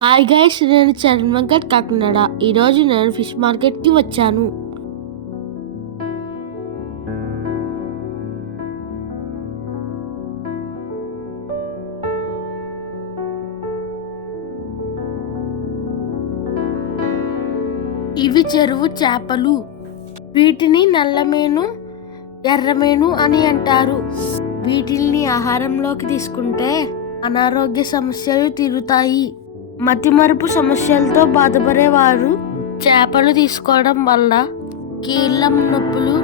Hi guys, నేను చరణ్ వెంకట్ కాకినాడ. ఈరోజు నేను ఫిష్ మార్కెట్కి వచ్చాను. ఇవి చెరువు చేపలు. వీటిని నల్లమేను, ఎర్రమేను అని అంటారు. వీటిని ఆహారంలోకి తీసుకుంటే అనారోగ్య సమస్యలు తీరుతాయి. మతిమరుపు సమస్యలతో బాధపడేవారు చేపలు తీసుకోవడం వల్ల కీళ్ళ నొప్పులు,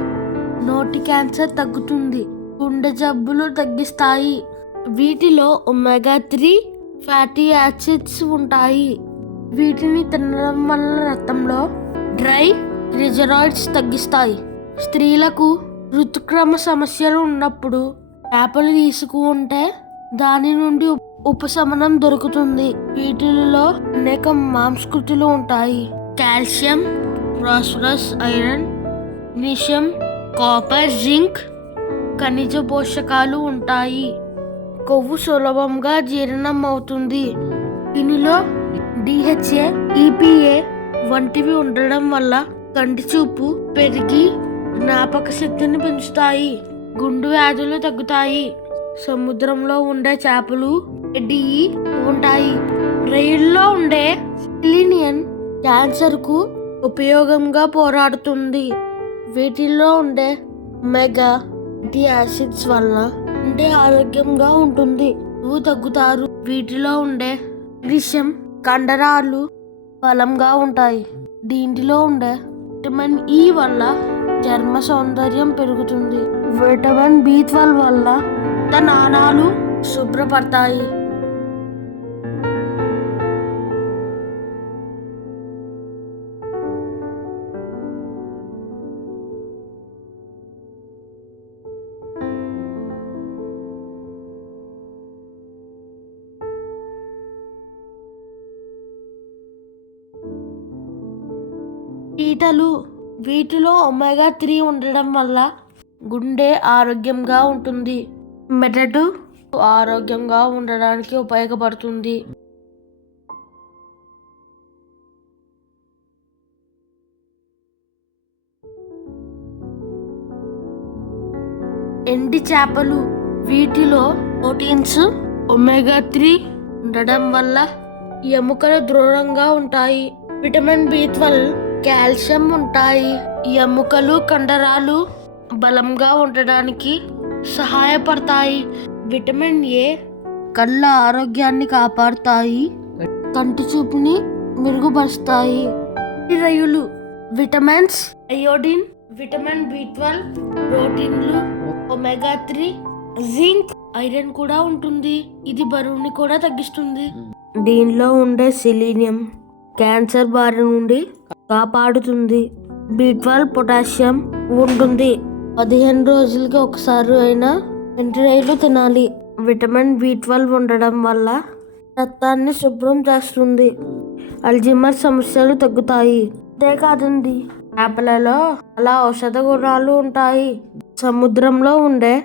నోటి క్యాన్సర్ తగ్గుతుంది, గుండె జబ్బులు తగ్గిస్తాయి. వీటిలో ఒమేగా 3 ఫ్యాటీ యాసిడ్స్ ఉంటాయి. వీటిని తినడం వల్ల రక్తంలో డ్రై గ్లిజరాయిడ్స్ తగ్గిస్తాయి. స్త్రీలకు ఋతుక్రమ సమస్యలు ఉన్నప్పుడు చేపలు తీసుకుంటే దాని నుండి ఉపశమనం దొరుకుతుంది. వీటిలో అనేక మాంసకృతులు ఉంటాయి. Calcium, phosphorus, iron, magnesium, copper, zinc, ఖనిజ పోషకాలు ఉంటాయి. కొవ్వు సులభంగా జీర్ణం అవుతుంది. దీనిలో DHA, EPA వంటివి ఉండడం వల్ల కంటి చూపు పెరిగి జ్ఞాపక శక్తిని పెంచుతాయి. గుండె వ్యాధులు తగ్గుతాయి. సముద్రంలో ఉండే చేపలు DE ఉంటాయి. రైల్లో ఉండే సెలీనియం క్యాన్సర్ కు ఉపయోగంగా పోరాడుతుంది. వీటిల్లో ఉండే ఒమేగా ఫ్యాటీ యాసిడ్స్ వల్ల గుండె ఆరోగ్యంగా ఉంటుంది, తగ్గుతారు. వీటిలో ఉండే మెగ్నీషియం కండరాలు బలంగా ఉంటాయి. దీంట్లో ఉండే విటమిన్ E వల్ల చర్మ సౌందర్యం పెరుగుతుంది. విటమిన్ B12 వల్ల నాణాలు శుభ్రపడతాయి. పీటలు, వీటిలో ఒమేగా 3 ఉండడం వల్ల గుండె ఆరోగ్యంగా ఉంటుంది, మెదడు ఆరోగ్యంగా ఉండడానికి ఉపయోగపడుతుంది. ఎండి చేపలు, వీటిలో ప్రోటీన్స్, ఒమేగా 3 ఉండడం వల్ల ఎముకలు దృఢంగా ఉంటాయి. విటమిన్ B12, కాల్షియం ఉంటాయి. ఎముకలు, కండరాలు బలంగా ఉండడానికి సహాయపడతాయి. విటమిన్ A కళ్ళ ఆరోగ్యాన్ని కాపాడుతాయి, కంటి చూపుని మెరుగుపరుస్తాయి. రొయ్యలు, విటమిన్స్, అయోడిన్, విటమిన్ B12, ప్రోటీన్లు, ఒమేగా 3, జింక్, ఐరన్ కూడా ఉంటుంది. ఇది బరువుని కూడా తగ్గిస్తుంది. దీనిలో ఉండే సెలీనియం క్యాన్సర్ బారి నుండి కాపాడుతుంది. B12, పొటాషియం ఉంటుంది. 15 రోజులకి ఒకసారి అయినా ఎండ్రాయిలు తినాలి. విటమిన్ B12 ఉండడం వల్ల రక్తాన్ని శుభ్రం చేస్తుంది. అల్జీమర్ సమస్యలు తగ్గుతాయి. అంతేకాదండి, చేపలలో చాలా ఔషధ గుణాలు ఉంటాయి. సముద్రంలో ఉండే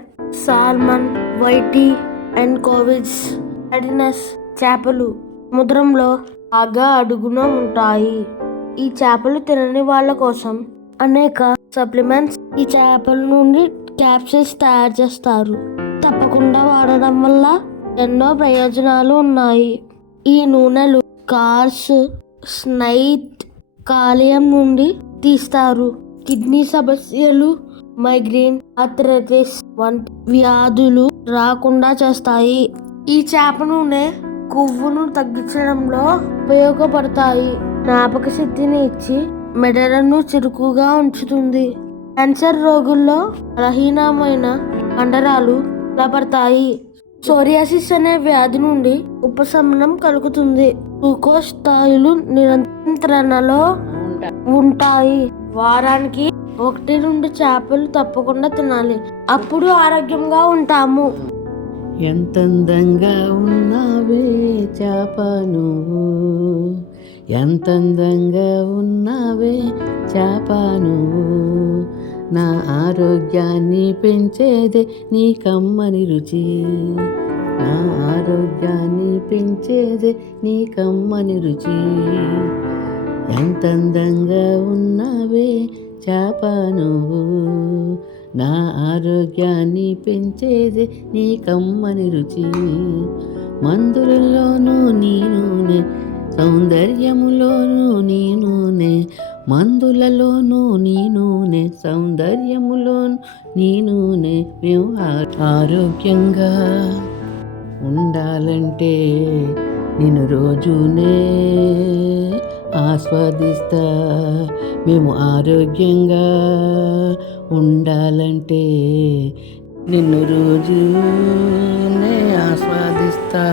సాల్మన్, వైటీ అండ్ కోవిడ్స్ అడినస్ చేపలు సముద్రంలో బాగా అడుగున ఉంటాయి. ఈ చేపలు తినని వాళ్ళ కోసం అనేక సప్లిమెంట్స్ ఈ చేపల నుండి క్యాప్సిల్స్ తయారు చేస్తారు. తప్పకుండా వాడడం వల్ల ఎన్నో ప్రయోజనాలు ఉన్నాయి. ఈ నూనెలు కార్స్, స్నైట్, కాలేయం నుండి తీస్తారు. కిడ్నీ సమస్యలు, మైగ్రేన్, ఆర్థరైటిస్ వంటి వ్యాధులు రాకుండా చేస్తాయి. ఈ చేప నూనె కొవ్వును తగ్గించడంలో ఉపయోగపడతాయి. జ్ఞాపక శక్తిని ఇచ్చి మెదడును చురుకుగా ఉంచుతుంది. క్యాన్సర్ రోగుల్లో బలహీనమైన కండరాలు బలపడతాయి. సోరియాసిస్ అనే వ్యాధి నుండి ఉపశమనం కలుగుతుంది. గ్లూకోజ్ స్థాయిలు నియంత్రణలో ఉంటాయి. వారానికి 1-2 చేపలు తప్పకుండా తినాలి. అప్పుడు ఆరోగ్యంగా ఉంటాము. ఎంతందంగా ఉన్నావే చేప నువ్వు, ఎంతందంగా ఉన్నావే చేప నువ్వు, నా ఆరోగ్యాన్ని పెంచేదే నీ కమ్మని రుచి. నా ఆరోగ్యాన్ని పెంచేదే నీ కమ్మని రుచి. ఎంత అందంగా ఉన్నావే చాప నువ్వు, నా ఆరోగ్యాన్ని పెంచేదే నీ కమ్మని రుచి. మందులలోనూ నీ నూనె, సౌందర్యములోనూ నీ నూనె, మందులలోనూ నీ నూనె, సౌందర్యములోనూ నీ నూనె. మేము ఆరోగ్యంగా ఉండాలంటే నిన్ను రోజునే ఆస్వాదిస్తా. మేము ఆరోగ్యంగా ఉండాలంటే నిన్ను రోజునే ఆస్వాదిస్తా.